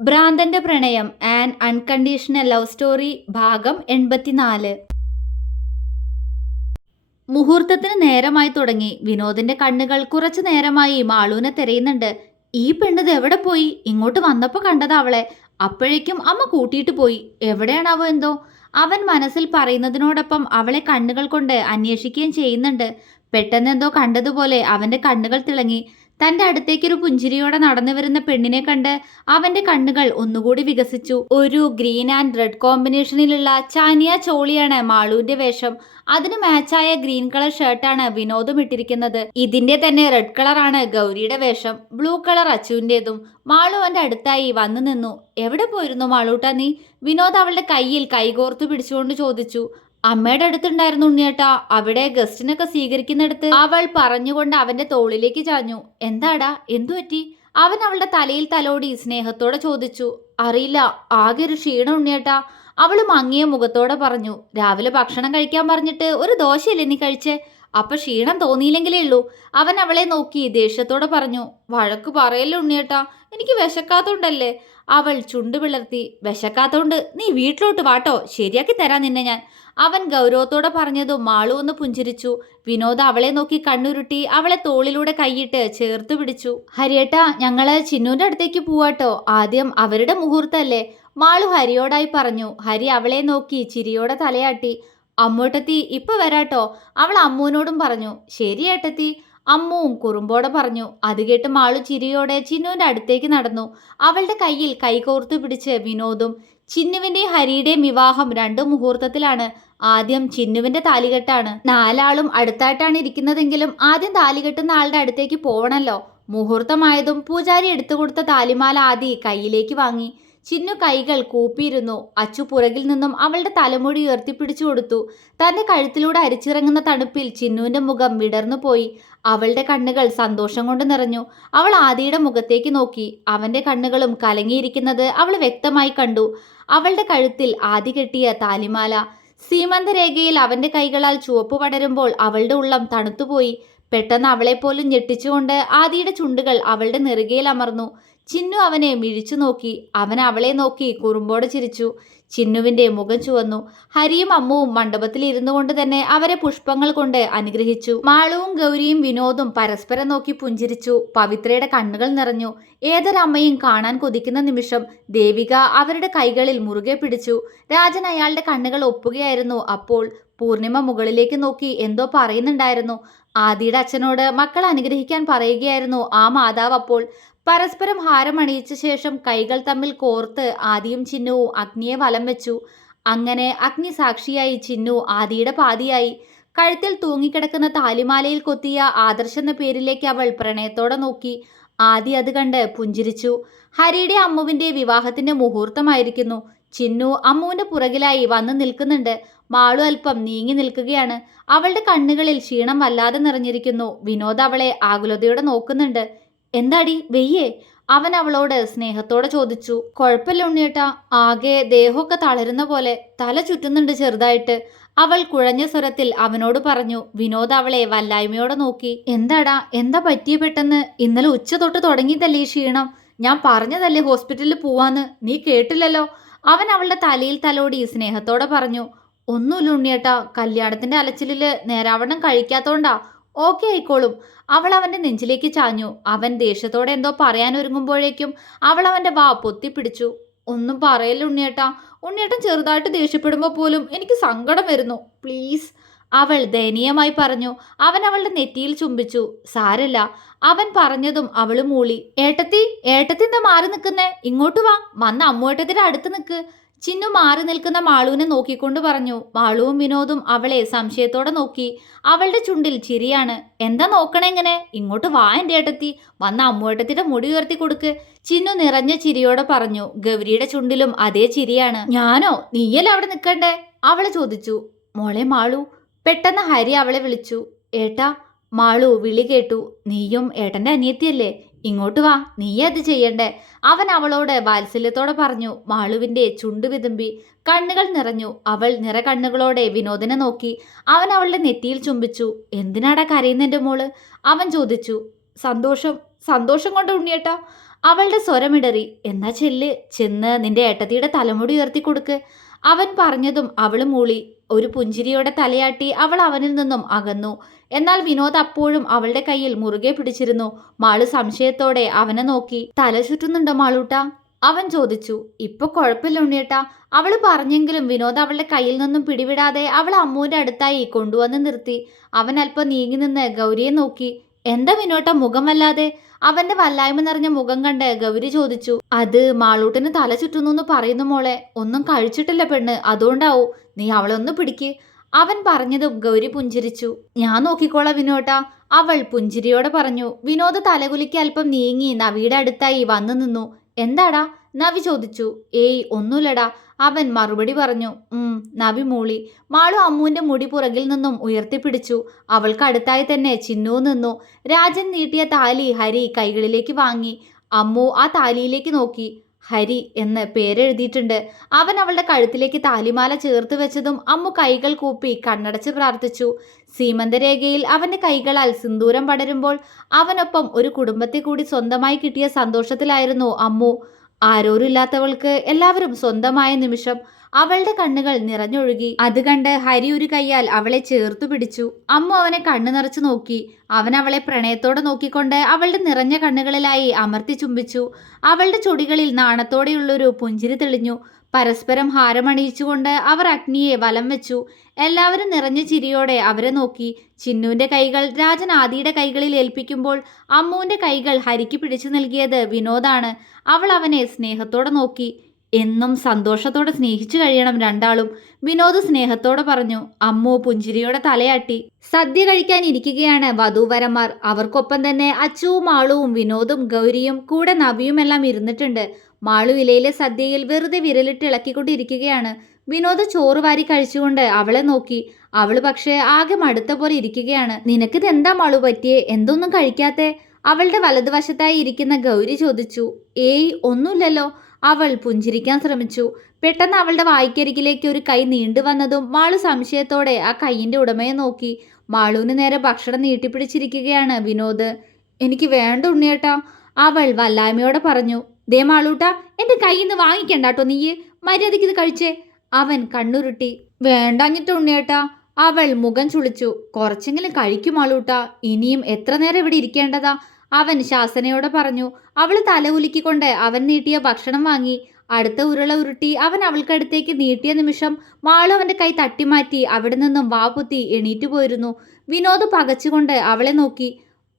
ഭ്രാന്തന്റെ പ്രണയം an unconditional love story ഭാഗം 84. മുഹൂർത്തത്തിന് നേരമായി തുടങ്ങി. വിനോദിന്റെ കണ്ണുകൾ കുറച്ചു നേരമായി മാളൂനെ തിരയുന്നുണ്ട്. ഈ പെണ്ണത് എവിടെ പോയി? ഇങ്ങോട്ട് വന്നപ്പോ കണ്ടതാ അവളെ. അപ്പോഴേക്കും അമ്മ കൂട്ടിയിട്ട് പോയി. എവിടെയാണാവോ എന്തോ? അവൻ മനസ്സിൽ പറയുന്നതിനോടൊപ്പം അവളെ കണ്ണുകൾ കൊണ്ട് അന്വേഷിക്കുകയും ചെയ്യുന്നുണ്ട്. പെട്ടെന്നെന്തോ കണ്ടതുപോലെ അവന്റെ കണ്ണുകൾ തിളങ്ങി. തന്റെ അടുത്തേക്കൊരു പുഞ്ചിരിയോടെ നടന്നു വരുന്ന പെണ്ണിനെ കണ്ട് അവന്റെ കണ്ണുകൾ ഒന്നുകൂടി വികസിച്ചു. ഒരു ഗ്രീൻ ആൻഡ് റെഡ് കോമ്പിനേഷനിലുള്ള ചാനിയ ചോളിയാണ് മാളുവിന്റെ വേഷം. അതിന് മാച്ചായ ഗ്രീൻ കളർ ഷർട്ടാണ് വിനോദും ഇട്ടിരിക്കുന്നത്. ഇതിന്റെ തന്നെ റെഡ് കളറാണ് ഗൗരിയുടെ വേഷം. Blue colour അച്ചുവിന്റേതും. മാളു അവന്റെ അടുത്തായി വന്നു നിന്നു. എവിടെ പോയിരുന്നു മാളൂട്ടാ നീ? വിനോദ് അവളുടെ കയ്യിൽ കൈകോർത്തു പിടിച്ചുകൊണ്ട് ചോദിച്ചു. അമ്മയുടെ അടുത്തുണ്ടായിരുന്നു ഉണ്ണിയേട്ടാ, അവിടെ ഗസ്റ്റിനൊക്കെ സ്വീകരിക്കുന്നിടത്ത്. അവൾ പറഞ്ഞുകൊണ്ട് അവന്റെ തോളിലേക്ക് ചാഞ്ഞു. എന്താടാ, എന്തു പറ്റി? അവൻ അവളുടെ തലയിൽ തലോടി സ്നേഹത്തോടെ ചോദിച്ചു. അറിയില്ല, ആകെ ഒരു ക്ഷീണം ഉണ്ണിയേട്ടാ. അവള് മങ്ങിയ മുഖത്തോടെ പറഞ്ഞു. രാവിലെ ഭക്ഷണം കഴിക്കാൻ പറഞ്ഞിട്ട് ഒരു ദോശയല്ലേ നീ കഴിച്ചേ? അപ്പൊ ക്ഷീണം തോന്നിയില്ലെങ്കിലേ ഉള്ളൂ. അവൻ അവളെ നോക്കി ദേഷ്യത്തോടെ പറഞ്ഞു. വഴക്ക് പറയല്ലേ ഉണ്ണിയേട്ടാ, എനിക്ക് വിശക്കാത്തോണ്ടല്ലേ. അവൾ ചുണ്ടു പിളർത്തി. വിശക്കാത്തോണ്ട് നീ വീട്ടിലോട്ട് വാട്ടോ, ശരിയാക്കി തരാം നിന്നെ ഞാൻ. അവൻ ഗൗരവത്തോടെ പറഞ്ഞതും മാളു ഒന്ന് പുഞ്ചിരിച്ചു. വിനോദ് അവളെ നോക്കി കണ്ണുരുട്ടി അവളെ തോളിലൂടെ കൈയിട്ട് ചേർത്ത് പിടിച്ചു. ഹരിയേട്ടാ, ഞങ്ങള് ചിന്നൂന്റെ അടുത്തേക്ക് പോവാട്ടോ, ആദ്യം അവരുടെ മുഹൂർത്തല്ലേ. മാളു ഹരിയോടായി പറഞ്ഞു. ഹരി അവളെ നോക്കി ചിരിയോടെ തലയാട്ടി. അമ്മൂട്ടത്തി ഇപ്പൊ വരാട്ടോ, അവൾ അമ്മൂനോടും പറഞ്ഞു. ശരി ഏട്ടത്തി, അമ്മുവും കുറുമ്പോടെ പറഞ്ഞു. അത് കേട്ട് മാളു ചിരിയോടെ ചിന്നുവിന്റെ അടുത്തേക്ക് നടന്നു. അവളുടെ കയ്യിൽ കൈകോർത്തു പിടിച്ച് വിനോദും. ചിന്നുവിന്റെയും ഹരിയുടെയും വിവാഹം രണ്ടു മുഹൂർത്തത്തിലാണ്. ആദ്യം ചിന്നുവിന്റെ താലികെട്ടാണ്. നാലാളും അടുത്തായിട്ടാണ് ഇരിക്കുന്നതെങ്കിലും ആദ്യം താലികെട്ടുന്ന ആളുടെ അടുത്തേക്ക് പോവണല്ലോ. മുഹൂർത്തമായതും പൂജാരി എടുത്തുകൊടുത്ത താലിമാല ആദി കയ്യിലേക്ക് വാങ്ങി. ചിന്നു കൈകൾ കൂപ്പിയിരുന്നു. അച്ചു പുറകിൽ നിന്നും അവളുടെ തലമുടി ഉയർത്തിപ്പിടിച്ചു കൊടുത്തു. തന്റെ കഴുത്തിലൂടെ അരിച്ചിറങ്ങുന്ന തണുപ്പിൽ ചിന്നുവിന്റെ മുഖം വിടർന്നു പോയി. അവളുടെ കണ്ണുകൾ സന്തോഷം കൊണ്ട് നിറഞ്ഞു. അവൾ ആദിയുടെ മുഖത്തേക്ക് നോക്കി. അവന്റെ കണ്ണുകളും കലങ്ങിയിരിക്കുന്നത് അവൾ വ്യക്തമായി കണ്ടു. അവളുടെ കഴുത്തിൽ ആദി കെട്ടിയ താലിമാല സീമന്തരേഖയിൽ അവന്റെ കൈകളാൽ ചുവപ്പ് പടരുമ്പോൾ അവളുടെ ഉള്ളം തണുത്തുപോയി. പെട്ടെന്ന് അവളെപ്പോലും ഞെട്ടിച്ചുകൊണ്ട് ആദിയുടെ ചുണ്ടുകൾ അവളുടെ നെറുകയിൽ അമർന്നു. ചിന്നു അവനെ മിഴിച്ചു നോക്കി. അവൻ അവളെ നോക്കി കുറുമ്പോടെ ചിരിച്ചു. ചിന്നുവിന്റെ മുഖം ചുവന്നു. ഹരിയും അമ്മുവും മണ്ഡപത്തിൽ ഇരുന്നു കൊണ്ട് തന്നെ അവരെ പുഷ്പങ്ങൾ കൊണ്ട് അനുഗ്രഹിച്ചു. മാളുവും ഗൗരിയും വിനോദും പരസ്പരം നോക്കി പുഞ്ചിരിച്ചു. പവിത്രയുടെ കണ്ണുകൾ നിറഞ്ഞു. ഏതൊരമ്മയും കാണാൻ കൊതിക്കുന്ന നിമിഷം. ദേവിക അവരുടെ കൈകളിൽ മുറുകെ പിടിച്ചു. രാജൻ അയാളുടെ കണ്ണുകൾ ഒപ്പുകയായിരുന്നു. അപ്പോൾ പൂർണിമ മുകളിലേക്ക് നോക്കി എന്തോ പറയുന്നുണ്ടായിരുന്നു. ആദിയുടെ അച്ഛനോട് മക്കൾ അനുഗ്രഹിക്കാൻ പറയുകയായിരുന്നു ആ മാതാവ്. അപ്പോൾ പരസ്പരം ഹാരമണിയിച്ച ശേഷം കൈകൾ തമ്മിൽ കോർത്ത് ആദിയും ചിന്നുവും അഗ്നിയെ വലം വെച്ചു. അങ്ങനെ അഗ്നി സാക്ഷിയായി ചിന്നു ആദിയുടെ പാതിയായി. കഴുത്തിൽ തൂങ്ങിക്കിടക്കുന്ന താലിമാലയിൽ കൊത്തിയ ആദർശ് എന്ന പേരിലേക്ക് അവൾ പ്രണയത്തോടെ നോക്കി. ആദി അത് കണ്ട് പുഞ്ചിരിച്ചു. ഹരിയുടെ അമ്മുവിന്റെ വിവാഹത്തിന്റെ മുഹൂർത്തമായിരിക്കുന്നു. ചിന്നു അമ്മുവിന്റെ പുറകിലായി വന്നു നിൽക്കുന്നുണ്ട്. മാളു അല്പം നീങ്ങി നിൽക്കുകയാണ്. അവളുടെ കണ്ണുകളിൽ ക്ഷീണം വല്ലാതെ നിറഞ്ഞിരിക്കുന്നു. വിനോദ് അവളെ ആകുലതയോടെ നോക്കുന്നുണ്ട്. എന്താടി വെയ്യേ? അവൻ അവളോട് സ്നേഹത്തോടെ ചോദിച്ചു. കുഴപ്പമില്ല ഉണ്ണിയേട്ടാ, ആകെ ദേഹമൊക്കെ തളരുന്ന പോലെ, തല ചുറ്റുന്നുണ്ട് ചെറുതായിട്ട്. അവൾ കുഴഞ്ഞ സ്വരത്തിൽ അവനോട് പറഞ്ഞു. വിനോദ് അവളെ വല്ലായ്മയോടെ നോക്കി. എന്താടാ, എന്താ പറ്റിയ പെട്ടെന്ന്? ഇന്നലെ ഉച്ച തൊട്ട് തുടങ്ങിയതല്ലേ ഈ ക്ഷീണം? ഞാൻ പറഞ്ഞതല്ലേ ഹോസ്പിറ്റലിൽ പോവാന്ന്, നീ കേട്ടില്ലല്ലോ. അവൻ അവളുടെ തലയിൽ തലോടി സ്നേഹത്തോടെ പറഞ്ഞു. ഒന്നുമില്ല ഉണ്ണിയേട്ടാ, കല്യാണത്തിന്റെ അലച്ചിലില് നേരാവണ്ണം കഴിക്കാത്തോണ്ടാ. ഓക്കെ ആയിക്കോളും. അവൾ അവന്റെ നെഞ്ചിലേക്ക് ചാഞ്ഞു. അവൻ ദേഷ്യത്തോടെ എന്തോ പറയാൻ ഒരുങ്ങുമ്പോഴേക്കും അവൾ അവന്റെ വാ പൊത്തിപ്പിടിച്ചു. ഒന്നും പറയല്ല ഉണ്ണിയേട്ടാ. ഉണ്ണിയേട്ടൻ ചെറുതായിട്ട് ദേഷ്യപ്പെടുമ്പോൾ പോലും എനിക്ക് സങ്കടം വരുന്നു, പ്ലീസ്, അവൾ ദയനീയമായി പറഞ്ഞു. അവൻ അവളുടെ നെറ്റിയിൽ ചുംബിച്ചു. സാരല്ല, അവൻ പറഞ്ഞതും അവള് മൂളി. ഏട്ടത്തി, ഏട്ടത്തി എന്താ മാറി നിൽക്കുന്നേ? ഇങ്ങോട്ട് വാ, വന്ന് അമ്മുവേട്ടത്തിന്റെ അടുത്ത് നിൽക്ക്. ചിന്നു മാറി നിൽക്കുന്ന മാളുവിനെ നോക്കിക്കൊണ്ട് പറഞ്ഞു. മാളുവും വിനോദും അവളെ സംശയത്തോടെ നോക്കി. അവളുടെ ചുണ്ടിൽ ചിരിയാണ്. എന്താ നോക്കണെങ്ങനെ? ഇങ്ങോട്ട് വാ എൻ്റെ ഏട്ടത്തി, വന്ന അമ്മുവേട്ടത്തിന്റെ മുടി ഉയർത്തി കൊടുക്ക്. ചിന്നു നിറഞ്ഞ ചിരിയോടെ പറഞ്ഞു. ഗൗരിയുടെ ചുണ്ടിലും അതേ ചിരിയാണ്. ഞാനോ? നീയല്ലേ അവിടെ നിൽക്കണ്ടേ? അവള് ചോദിച്ചു. മോളെ മാളു. പെട്ടെന്ന് ഹരി അവളെ വിളിച്ചു. ഏട്ടാ. മാളു വിളി കേട്ടു. നീയും ഏട്ടന്റെ അനിയത്തിയല്ലേ? ഇങ്ങോട്ട് വാ, നീയേ അത് ചെയ്യണ്ടേ. അവൻ അവളോട് വാത്സല്യത്തോടെ പറഞ്ഞു. മാളുവിന്റെ ചുണ്ടു വിതുമ്പി. കണ്ണുകൾ നിറഞ്ഞു. അവൾ നിറകണ്ണുകളോടെ വിനോദിനെ നോക്കി. അവൻ അവളുടെ നെറ്റിയിൽ ചുംബിച്ചു. എന്തിനാടാ കരയുന്നെന്റെ മോള്? അവൻ ചോദിച്ചു. സന്തോഷം, സന്തോഷം കൊണ്ട് ഉണ്ണിയേട്ടാ. അവളുടെ സ്വരമിടറി. എന്നാ ചെന്ന് നിന്റെ ഏട്ടത്തിയുടെ തലമുടി ഉയർത്തി കൊടുക്ക്. അവൻ പറഞ്ഞതും അവള് മൂളി. ഒരു പുഞ്ചിരിയോടെ തലയാട്ടി അവൾ അവനിൽ നിന്നും അകന്നു. എന്നാൽ വിനോദ് അപ്പോഴും അവളുടെ കയ്യിൽ മുറുകെ പിടിച്ചിരുന്നു. മാളു സംശയത്തോടെ അവനെ നോക്കി. തല ചുറ്റുന്നുണ്ടോ മാളൂട്ടാ? അവൻ ചോദിച്ചു. ഇപ്പൊ കുഴപ്പമില്ല ഉണ്ണിയേട്ടാ. അവള് പറഞ്ഞെങ്കിലും വിനോദ് അവളുടെ കയ്യിൽ നിന്നും പിടിവിടാതെ അവൾ അമ്മുവിന്റെ അടുത്തായി കൊണ്ടുവന്ന് നിർത്തി. അവൻ അല്പം നീങ്ങി നിന്ന് ഗൗരിയെ നോക്കി. എന്താ വിനോട്ട മുഖം വല്ലാതെ? അവന്റെ വല്ലായ്മ നിറഞ്ഞ മുഖം കണ്ട് ഗൗരി ചോദിച്ചു. അത് മാളൂട്ടിന് തല ചുറ്റുന്നു പറയുന്നു മോളെ. ഒന്നും കഴിച്ചിട്ടില്ല പെണ്ണ്, അതുകൊണ്ടാവും. നീ അവളെ ഒന്ന് പിടിക്ക്. അവൻ പറഞ്ഞതും ഗൗരി പുഞ്ചിരിച്ചു. ഞാൻ നോക്കിക്കോളാം വിനോട്ട, അവൾ പുഞ്ചിരിയോടെ പറഞ്ഞു. വിനോദ് തലകുലിക്ക് അല്പം നീങ്ങി നവിയുടെ അടുത്തായി വന്നു നിന്നു. എന്താടാ? നവി ചോദിച്ചു. ഏയ് ഒന്നുമില്ലടാ, അവൻ മറുപടി പറഞ്ഞു. നവി മൂളി. മാളു അമ്മുവിന്റെ മുടി പുറകിൽ നിന്നും ഉയർത്തിപ്പിടിച്ചു. അവൾക്ക് അടുത്തായി തന്നെ ചിന്നു നിന്നു. രാജൻ നീട്ടിയ താലി ഹരി കൈകളിലേക്ക് വാങ്ങി. അമ്മു ആ താലിയിലേക്ക് നോക്കി. ഹരി എന്ന് പേരെഴുതിയിട്ടുണ്ട്. അവൻ അവളുടെ കഴുത്തിലേക്ക് താലിമാല ചേർത്ത് വെച്ചതും അമ്മു കൈകൾ കൂപ്പി കണ്ണടച്ച് പ്രാർത്ഥിച്ചു. സീമന്തരേഖയിൽ അവന്റെ കൈകളാൽ സിന്ദൂരം പടരുമ്പോൾ അവനൊപ്പം ഒരു കുടുംബത്തെ കൂടി സ്വന്തമായി കിട്ടിയ സന്തോഷത്തിലായിരുന്നു അമ്മു. ആരോരുമില്ലാത്തവൾക്ക് എല്ലാവരും സ്വന്തമായ നിമിഷം. അവളുടെ കണ്ണുകൾ നിറഞ്ഞൊഴുകി. അത് കണ്ട് ഹരി ഒരു കൈയാൽ അവളെ ചേർത്തു പിടിച്ചു. അമ്മു അവനെ കണ്ണു നിറച്ചു നോക്കി. അവൻ അവളെ പ്രണയത്തോടെ നോക്കിക്കൊണ്ട് അവളുടെ നിറഞ്ഞ കണ്ണുകളിലായി അമർത്തി ചുംബിച്ചു. അവളുടെ ചൊടികളിൽ നാണത്തോടെയുള്ളൊരു പുഞ്ചിരി തെളിഞ്ഞു. പരസ്പരം ഹാരമണിയിച്ചുകൊണ്ട് അവർ അഗ്നിയെ വലം വെച്ചു. എല്ലാവരും നിറഞ്ഞ ചിരിയോടെ അവരെ നോക്കി. ചിന്നുവിന്റെ കൈകൾ രാജൻ ആദിയുടെ കൈകളിൽ ഏൽപ്പിക്കുമ്പോൾ അമ്മുവിന്റെ കൈകൾ ഹരിക്ക് പിടിച്ചു നൽകിയത് വിനോദാണ്. അവൾ അവനെ സ്നേഹത്തോടെ നോക്കി. എന്നും സന്തോഷത്തോടെ സ്നേഹിച്ചു കഴിയണം രണ്ടാളും, വിനോദ് സ്നേഹത്തോടെ പറഞ്ഞു. അമ്മു പുഞ്ചിരിയോടെ തലയാട്ടി. സദ്യ കഴിക്കാൻ ഇരിക്കുകയാണ് വധൂവരന്മാർ. അവർക്കൊപ്പം തന്നെ അച്ചുവും മാളുവും വിനോദും ഗൗരിയും കൂടെ നവിയുമെല്ലാം ഇരുന്നിട്ടുണ്ട്. മാളു ഇലയിലെ സദ്യയിൽ വെറുതെ വിരലിട്ട് ഇളക്കിക്കൊണ്ടിരിക്കുകയാണ്. വിനോദ് ചോറ് വാരി കഴിച്ചുകൊണ്ട് അവളെ നോക്കി. അവള് പക്ഷേ ആകെ മടുത്ത പോലെ ഇരിക്കുകയാണ്. നിനക്കിതെന്താ മാളു പറ്റിയേ? എന്തൊന്നും കഴിക്കാത്തെ? അവളുടെ വലതുവശത്തായി ഇരിക്കുന്ന ഗൗരി ചോദിച്ചു. ഏയ് ഒന്നുമില്ലല്ലോ. അവൾ പുഞ്ചിരിക്കാൻ ശ്രമിച്ചു. പെട്ടെന്ന് അവളുടെ വായ്ക്കരികിലേക്ക് ഒരു കൈ നീണ്ടു വന്നതും മാളു സംശയത്തോടെ ആ കൈയിന്റെ ഉടമയെ നോക്കി. മാളുവിന് നേരെ ഭക്ഷണം നീട്ടിപ്പിടിച്ചിരിക്കുകയാണ് വിനോദ്. എനിക്ക് വേണ്ട ഉണ്ണിയേട്ടാ, അവൾ വല്ലായ്മയോടെ പറഞ്ഞു. ദേ മാളൂട്ടാ, എന്റെ കയ്യിൽ നിന്ന് വാങ്ങിക്കണ്ടാട്ടോ നീയ്, മര്യാദയ്ക്ക് ഇത് കഴിച്ചേ. അവൻ കണ്ണുരുട്ടി. വേണ്ടാഞ്ഞിട്ട് ഉണ്ണിയേട്ടാ. അവൾ മുഖം ചുളിച്ചു. കുറച്ചെങ്കിലും കഴിക്കും മാളൂട്ടാ, ഇനിയും എത്ര നേരം ഇവിടെ ഇരിക്കേണ്ടതാ? അവൻ ശാസനയോടെ പറഞ്ഞു. അവൾ തല ഉലുക്കിക്കൊണ്ട് അവൻ നീട്ടിയ ഭക്ഷണം വാങ്ങി. അടുത്ത ഉരുള ഉരുട്ടി അവൻ അവൾക്കടുത്തേക്ക് നീട്ടിയ നിമിഷം മാളു അവന്റെ കൈ തട്ടിമാറ്റി അവിടെ നിന്നും വാപുത്തി എണീറ്റു പോയിരുന്നു. വിനോദ് പകച്ചുകൊണ്ട് അവളെ നോക്കി.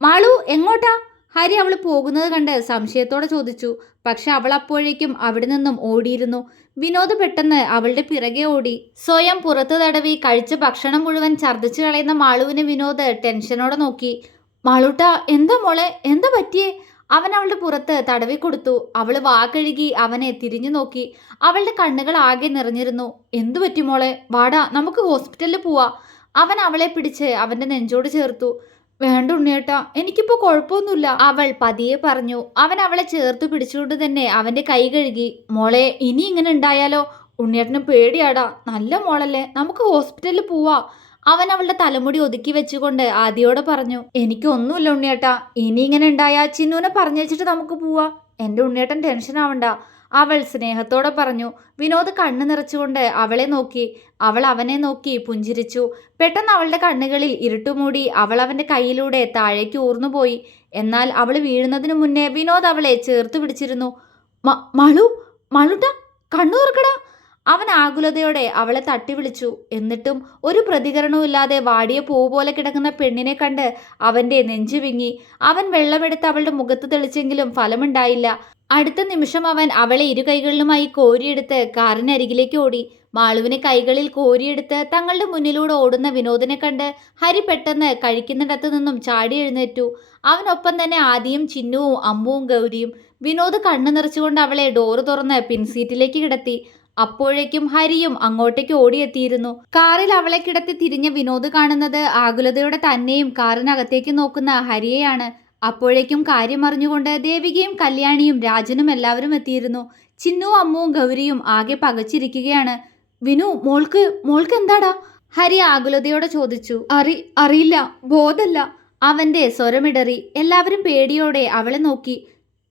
മാളു എങ്ങോട്ടാ? ഹരി അവൾ പോകുന്നത് കണ്ട് സംശയത്തോടെ ചോദിച്ചു. പക്ഷെ അവൾ അപ്പോഴേക്കും അവിടെ നിന്നും ഓടിയിരുന്നു. വിനോദ് പെട്ടെന്ന് അവളുടെ പിറകെ ഓടി. സ്വയം പുറത്തു തടവി കഴിച്ച ഭക്ഷണം മുഴുവൻ ഛർദ്ദിച്ചു കളയുന്ന മാളുവിനെ വിനോദ് ടെൻഷനോടെ നോക്കി. മാളൂട്ട, എന്താ മോളെ, എന്താ പറ്റിയേ? അവൻ അവളുടെ പുറത്ത് തടവി കൊടുത്തു. അവള് വാ കഴുകി അവനെ തിരിഞ്ഞു നോക്കി. അവളുടെ കണ്ണുകൾ ആകെ നിറഞ്ഞിരുന്നു. എന്തു പറ്റി മോളെ? വാടാ, നമുക്ക് ഹോസ്പിറ്റലിൽ പോവാ. അവൻ അവളെ പിടിച്ച് അവന്റെ നെഞ്ചോട് ചേർത്തു. വേണ്ട ഉണ്ണിയേട്ടാ, എനിക്കിപ്പോ കുഴപ്പമൊന്നുമില്ല, അവൾ പതിയെ പറഞ്ഞു. അവൻ അവളെ ചേർത്ത് പിടിച്ചുകൊണ്ട് തന്നെ അവന്റെ കൈ കഴുകി. മോളെ, ഇനി ഇങ്ങനെ ഉണ്ടായാലോ? ഉണ്ണിയേട്ടന് പേടിയാടാ. നല്ല മോളല്ലേ, നമുക്ക് ഹോസ്പിറ്റലിൽ പോവാ. അവൻ അവളുടെ തലമുടി ഒതുക്കി വെച്ചുകൊണ്ട് ആദിയോട് പറഞ്ഞു. എനിക്കൊന്നുമില്ല ഉണ്ണിയേട്ടാ, ഇനി ഇങ്ങനെ ഉണ്ടായാ ചിന്നുവിനെ പറഞ്ഞേച്ചിട്ട് നമുക്ക് പോവാ. എന്റെ ഉണ്ണിയേട്ടൻ ടെൻഷൻ ആവണ്ട, അവൾ സ്നേഹത്തോടെ പറഞ്ഞു. വിനോദ് കണ്ണു നിറച്ചുകൊണ്ട് അവളെ നോക്കി. അവൾ അവനെ നോക്കി പുഞ്ചിരിച്ചു. പെട്ടെന്ന് അവളുടെ കണ്ണുകളിൽ ഇരുട്ടുമൂടി. അവൾ അവന്റെ കയ്യിലൂടെ താഴേക്ക് ഊർന്നുപോയി. എന്നാൽ അവൾ വീഴുന്നതിനു മുന്നേ വിനോദ് അവളെ ചേർത്ത് പിടിച്ചിരുന്നു. മളുട്ട, കണ്ണു തുറക്കടാ. അവൻ ആകുലതയോടെ അവളെ തട്ടി വിളിച്ചു. എന്നിട്ടും ഒരു പ്രതികരണവുമില്ലാതെ വാടിയ പൂ പോലെ കിടക്കുന്ന പെണ്ണിനെ കണ്ട് അവന്റെ നെഞ്ചു വിങ്ങി. അവൻ വെള്ളമെടുത്ത് അവളുടെ മുഖത്ത് തെളിച്ചെങ്കിലും ഫലമുണ്ടായില്ല. അടുത്ത നിമിഷം അവൻ അവളെ ഇരു കൈകളിലുമായി കോരിയെടുത്ത് കാറിനരികിലേക്ക് ഓടി. മാളുവിനെ കൈകളിൽ കോരിയെടുത്ത് തങ്ങളുടെ മുന്നിലൂടെ ഓടുന്ന വിനോദിനെ കണ്ട് ഹരി പെട്ടെന്ന് കഴിക്കുന്നിടത്ത് നിന്നും ചാടി എഴുന്നേറ്റു. അവനൊപ്പം തന്നെ ആദിയും ചിന്നുവും അമ്മുവും ഗൗരിയും. വിനോദ് കണ്ണു നിറച്ചുകൊണ്ട് അവളെ ഡോറ് തുറന്ന് പിൻസീറ്റിലേക്ക് കിടത്തി. അപ്പോഴേക്കും ഹരിയും അങ്ങോട്ടേക്ക് ഓടിയെത്തിയിരുന്നു. കാറിൽ അവളെ കിടത്തി തിരിഞ്ഞ വിനോദ് കാണുന്നത് ആകുലതയോടെ തന്നെയും കാറിനകത്തേക്ക് നോക്കുന്ന ഹരിയെയാണ്. അപ്പോഴേക്കും കാര്യം അറിഞ്ഞുകൊണ്ട് ദേവികയും കല്യാണിയും രാജനും എല്ലാവരും എത്തിയിരുന്നു. ചിന്നു അമ്മുവും ഗൗരിയും ആകെ പകച്ചിരിക്കുകയാണ്. വിനു, മോൾക്ക് എന്താടാ? ഹരി ആകുലതയോടെ ചോദിച്ചു. അറിയില്ല, ബോധല്ല. അവന്റെ സ്വരമിടറി. എല്ലാവരും പേടിയോടെ അവളെ നോക്കി.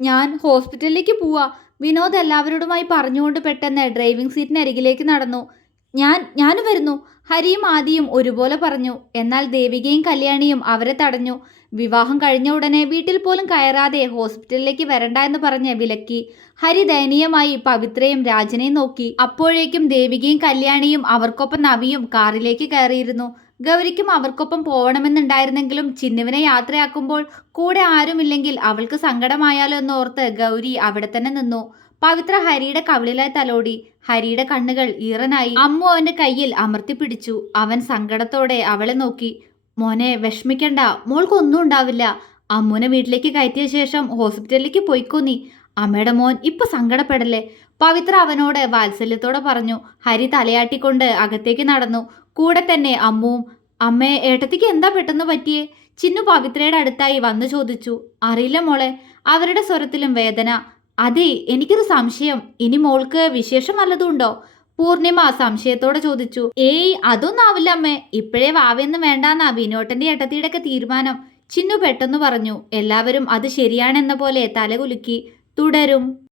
ഞാൻ ഹോസ്പിറ്റലിലേക്ക് പോവാ. വിനോദ് എല്ലാവരോടുമായി പറഞ്ഞുകൊണ്ട് പെട്ടെന്ന് ഡ്രൈവിംഗ് സീറ്റിനരികിലേക്ക് നടന്നു. ഞാനും വരുന്നു. ഹരിയും ആദിയും ഒരുപോലെ പറഞ്ഞു. എന്നാൽ ദേവികയും കല്യാണിയും അവരെ തടഞ്ഞു. വിവാഹം കഴിഞ്ഞ ഉടനെ വീട്ടിൽ പോലും കയറാതെ ഹോസ്പിറ്റലിലേക്ക് വരണ്ട എന്ന് പറഞ്ഞ് വിലക്കി. ഹരി ദയനീയമായി പവിത്രയും രാജനെയും നോക്കി. അപ്പോഴേക്കും ദേവികയും കല്യാണിയും അവർക്കൊപ്പം നവിയും കാറിലേക്ക് കയറിയിരുന്നു. ഗൗരിക്കും അവർക്കൊപ്പം പോവണമെന്നുണ്ടായിരുന്നെങ്കിലും ചിന്നുവിനെ യാത്രയാക്കുമ്പോൾ കൂടെ ആരുമില്ലെങ്കിൽ അവൾക്ക് സങ്കടമായാലോ എന്നോർത്ത് ഗൗരി അവിടെ തന്നെ നിന്നു. പവിത്ര ഹരിയുടെ കവിളിലായി തലോടി. ഹരിയുടെ കണ്ണുകൾ ഈറനായി. അമ്മു അവന്റെ കയ്യിൽ അമർത്തിപ്പിടിച്ചു. അവൻ സങ്കടത്തോടെ അവളെ നോക്കി. മോനെ വിഷമിക്കണ്ട, മോൾക്കൊന്നും ഉണ്ടാവില്ല. അമ്മുനെ വീട്ടിലേക്ക് കയറ്റിയ ശേഷം ഹോസ്പിറ്റലിലേക്ക് പോയിക്കോ നീ. അമ്മയുടെ മോൻ ഇപ്പൊ സങ്കടപ്പെടല്ലേ. പവിത്ര അവനോട് വാത്സല്യത്തോടെ പറഞ്ഞു. ഹരി തലയാട്ടിക്കൊണ്ട് അകത്തേക്ക് നടന്നു. കൂടെ തന്നെ അമ്മുവും. അമ്മേ, ഏട്ടത്തിക്ക് എന്താ പെട്ടെന്ന് പറ്റിയേ? ചിന്നു പവിത്രയുടെ അടുത്തായി വന്നു ചോദിച്ചു. അറിയില്ല മോളെ. അവരുടെ സ്വരത്തിലും വേദന. അതെ, എനിക്കൊരു സംശയം. ഇനി മോൾക്ക് വിശേഷം വല്ലതും ഉണ്ടോ? പൂർണിമ സംശയത്തോടെ ചോദിച്ചു. ഏയ്, അതൊന്നും ആവില്ല അമ്മേ. ഇപ്പോഴേ വാവയൊന്നും വേണ്ടാന്നാ വിനോട്ടന്റെ ഏട്ടത്തിയുടെ ഒക്കെ തീരുമാനം. ചിന്നു പെട്ടെന്ന് പറഞ്ഞു. എല്ലാവരും അത് ശരിയാണെന്ന പോലെ തലകുലുക്കി. തുടരും.